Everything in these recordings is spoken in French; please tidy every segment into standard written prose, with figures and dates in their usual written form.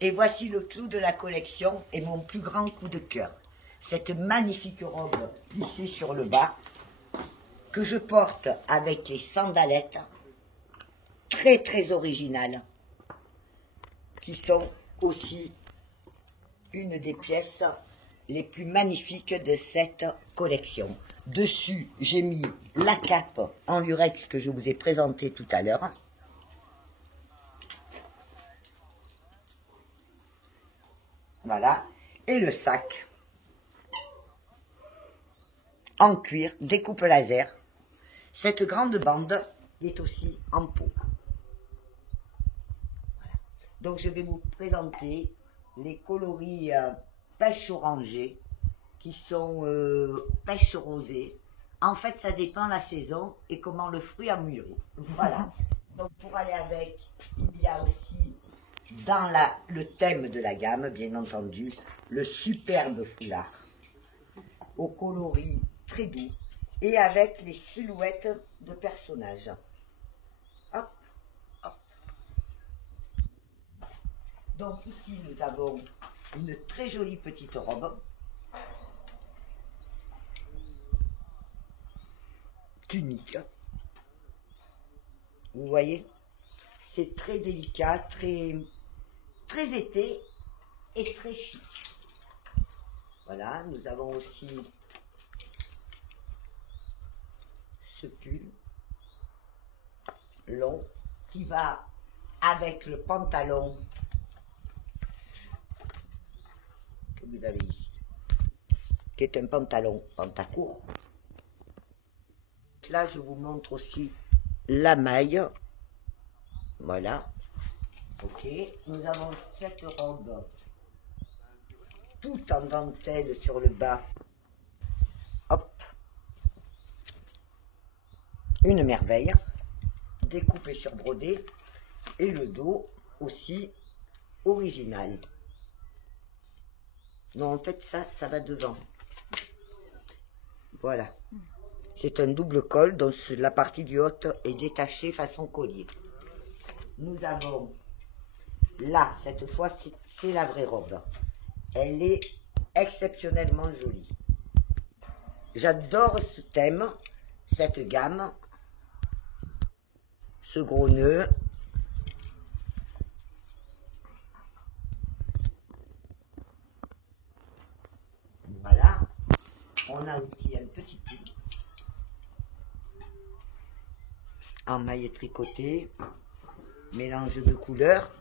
Et voici le clou de la collection et mon plus grand coup de cœur. Cette magnifique robe plissée sur le bas que je porte avec les sandalettes très très originales qui sont aussi une des pièces les plus magnifiques de cette collection. Dessus, j'ai mis la cape en lurex que je vous ai présentée tout à l'heure. Voilà. Et le sac en cuir, découpe laser. Cette grande bande est aussi en peau. Voilà. Donc je vais vous présenter les coloris pêche orangée qui sont pêche rosée. En fait, ça dépend la saison et comment le fruit a mûri. Voilà. Donc pour aller avec, il y a aussi dans le thème de la gamme, bien entendu, le superbe foulard au coloris très doux et avec les silhouettes de personnages. Hop, hop. Donc ici, nous avons une très jolie petite robe. Tunique. Vous voyez, c'est très délicat, très été et très chic. Voilà, nous avons aussi ce pull long qui va avec le pantalon que vous avez ici, qui est un pantalon pantacourt. Là, je vous montre aussi la maille. Voilà. Ok. Nous avons cette robe tout en dentelle sur le bas. Hop. Une merveille. Découpée sur brodé. Et le dos aussi original. Non, en fait, ça va devant. Voilà. C'est un double col, donc la partie du haut est détachée façon collier. Nous avons là, cette fois, c'est la vraie robe. Elle est exceptionnellement jolie. J'adore ce thème, cette gamme, ce gros nœud. Voilà. On a aussi un petit pull en maille tricotée, mélange de couleurs.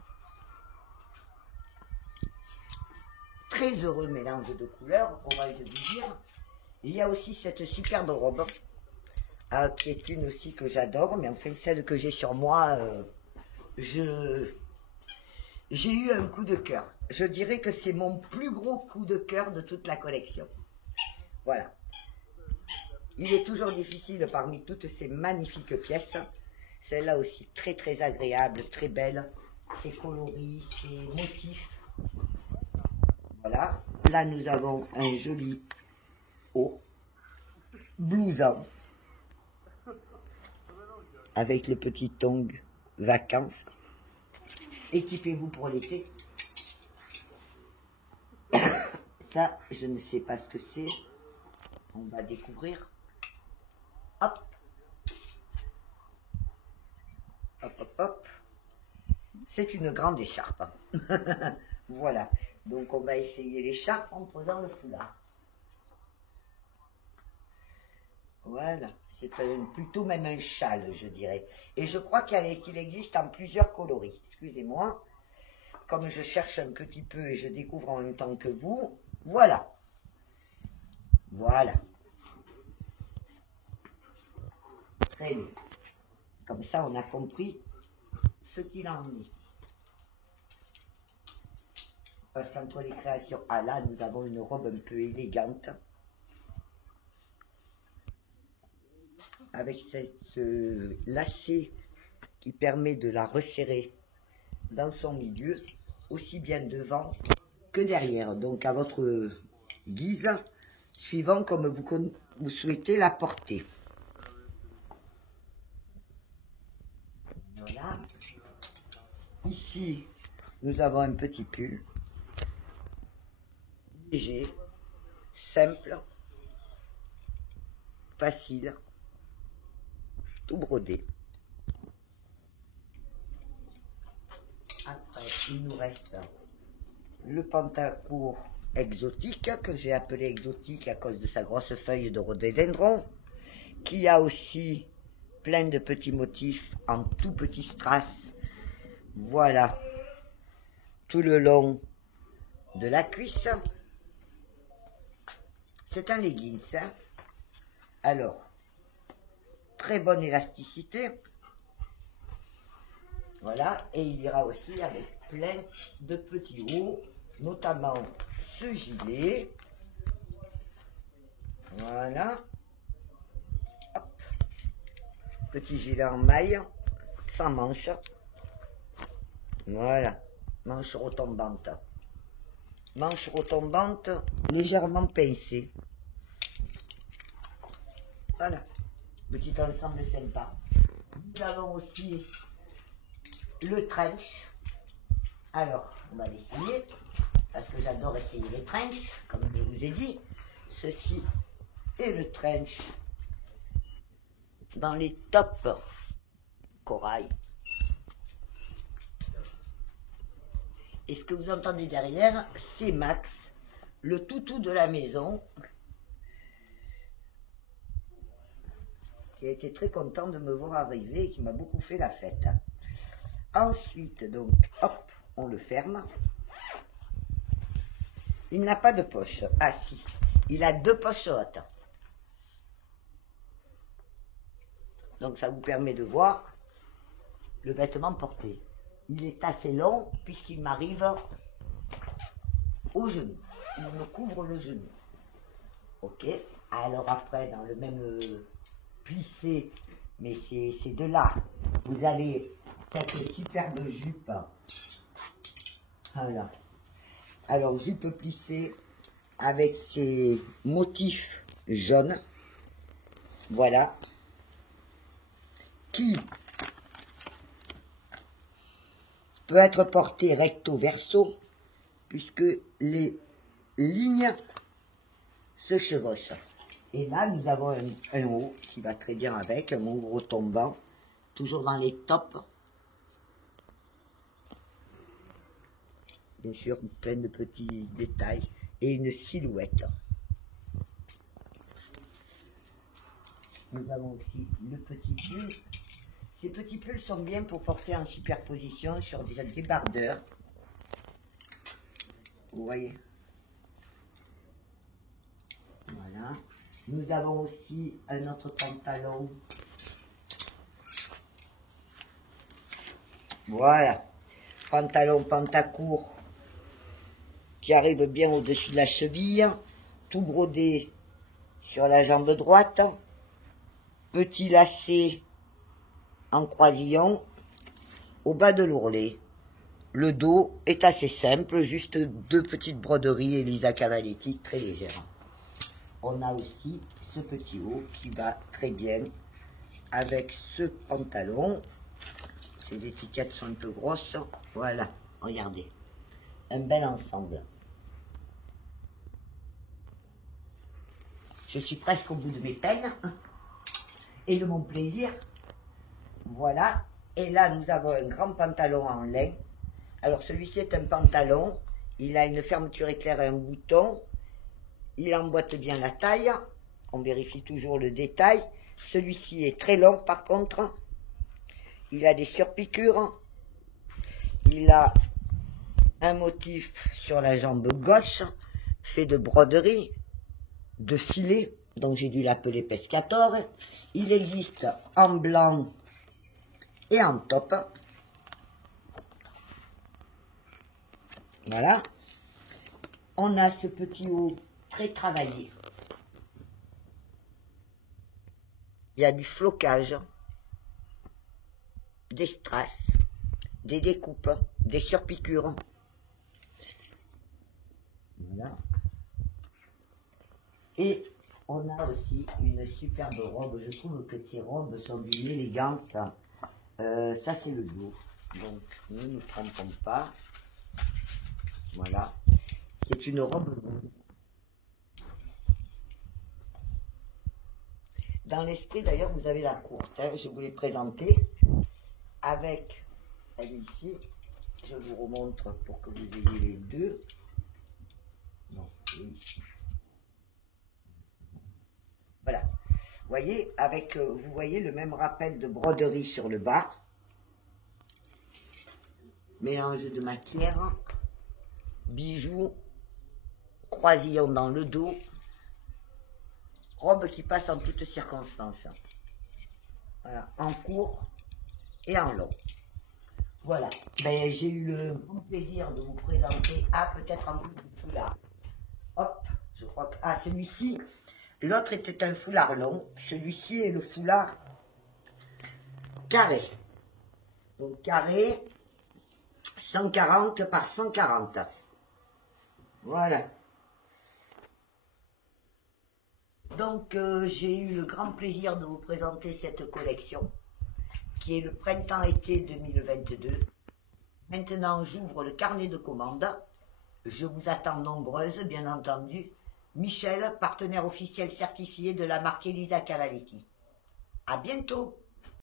Très heureux mélange de couleurs, on va le dire. Il y a aussi cette superbe robe, qui est une aussi que j'adore, mais enfin celle que j'ai sur moi, j'ai eu un coup de cœur. Je dirais que c'est mon plus gros coup de cœur de toute la collection. Voilà. Il est toujours difficile parmi toutes ces magnifiques pièces. Celle-là aussi très très agréable, très belle. Ses coloris, ses motifs. Voilà. Là nous avons un joli haut blouson avec le petit tongs vacances. Équipez-vous pour l'été. Ça, je ne sais pas ce que c'est. On va découvrir. Hop. Hop, hop, hop. C'est une grande écharpe. Voilà. Donc, on va essayer l'écharpe en posant le foulard. Voilà. C'est plutôt même un châle, je dirais. Et je crois qu'il existe en plusieurs coloris. Excusez-moi. Comme je cherche un petit peu et je découvre en même temps que vous. Voilà. Voilà. Très bien. Comme ça, on a compris ce qu'il en est. Parce qu'entre les créations, ah là, nous avons une robe un peu élégante. Avec ce lacet qui permet de la resserrer dans son milieu, aussi bien devant que derrière. Donc à votre guise, suivant comme vous souhaitez la porter. Voilà. Ici, nous avons un petit pull. Léger, simple, facile, tout brodé. Après, il nous reste le pantacourt exotique, que j'ai appelé exotique à cause de sa grosse feuille de rhododendron, qui a aussi plein de petits motifs en tout petits strass. Voilà, tout le long de la cuisse. C'est un leggings, hein. Alors, très bonne élasticité. Voilà, et il ira aussi avec plein de petits hauts, notamment ce gilet. Voilà. Hop. Petit gilet en maille, sans manche. Voilà, manche retombante. Manche retombante, légèrement pincée. Voilà, petit ensemble sympa. Nous avons aussi le trench. Alors, on va l'essayer, parce que j'adore essayer les trench, comme je vous ai dit. Ceci est le trench dans les tops corail. Et ce que vous entendez derrière, c'est Max, le toutou de la maison, qui a été très content de me voir arriver et qui m'a beaucoup fait la fête. Ensuite, donc, hop, on le ferme. Il n'a pas de poche. Ah si, il a 2 poches hautes. Donc ça vous permet de voir le vêtement porté. Il est assez long puisqu'il m'arrive au genou. Il me couvre le genou. Ok. Alors après, dans le même plissé, mais c'est de là, vous avez cette superbe jupe. Voilà. Alors, jupe plissée avec ses motifs jaunes. Voilà. Qui peut être porté recto verso, puisque les lignes se chevauchent. Et là, nous avons un haut qui va très bien avec, un haut retombant, toujours dans les tops. Bien sûr, plein de petits détails et une silhouette. Nous avons aussi le petit pull. Ces petits pulls sont bien pour porter en superposition sur des débardeurs. Vous voyez. Voilà. Nous avons aussi un autre pantalon. Voilà. Pantalon pantacourt qui arrive bien au-dessus de la cheville. Tout brodé sur la jambe droite. Petit lacet en croisillon au bas de l'ourlet. Le dos est assez simple, juste 2 petites broderies Elisa Cavaletti très légères. On a aussi ce petit haut qui va très bien avec ce pantalon. Ces étiquettes sont un peu grosses. Voilà, regardez. Un bel ensemble. Je suis presque au bout de mes peines et de mon plaisir. Voilà, et là nous avons un grand pantalon en lin. Alors celui-ci est un pantalon, il a une fermeture éclair et un bouton, il emboîte bien la taille, on vérifie toujours le détail. Celui-ci est très long par contre, il a des surpiqûres, il a un motif sur la jambe gauche, fait de broderie, de filet, donc j'ai dû l'appeler pescator. Il existe en blanc et en top. Voilà. On a ce petit haut très travaillé. Il y a du flocage, des strass, des découpes, des surpiqûres. Voilà. Et on a aussi une superbe robe. Je trouve que ces robes sont d'une élégance. Ça c'est le dos. Donc ne nous trompons pas. Voilà. C'est une robe. Dans l'esprit, d'ailleurs, vous avez la courte. Hein, je vous l'ai présentée avec elle ici. Je vous remontre pour que vous ayez les deux. Non, oui. Voilà. Vous voyez, avec, vous voyez le même rappel de broderie sur le bas. Mélange de matière. Bijoux. Croisillon dans le dos. Robe qui passe en toutes circonstances. Voilà, en court et en long. Voilà, ben, j'ai eu le bon plaisir de vous présenter. Ah, peut-être un bout de foulard. Hop, je crois que... Ah, celui-ci, l'autre était un foulard long. Celui-ci est le foulard carré. Donc carré, 140 par 140. Voilà. Donc, j'ai eu le grand plaisir de vous présenter cette collection, qui est le printemps-été 2022. Maintenant, j'ouvre le carnet de commandes. Je vous attends nombreuses, bien entendu. Michel, partenaire officiel certifié de la marque Elisa Cavaletti. À bientôt!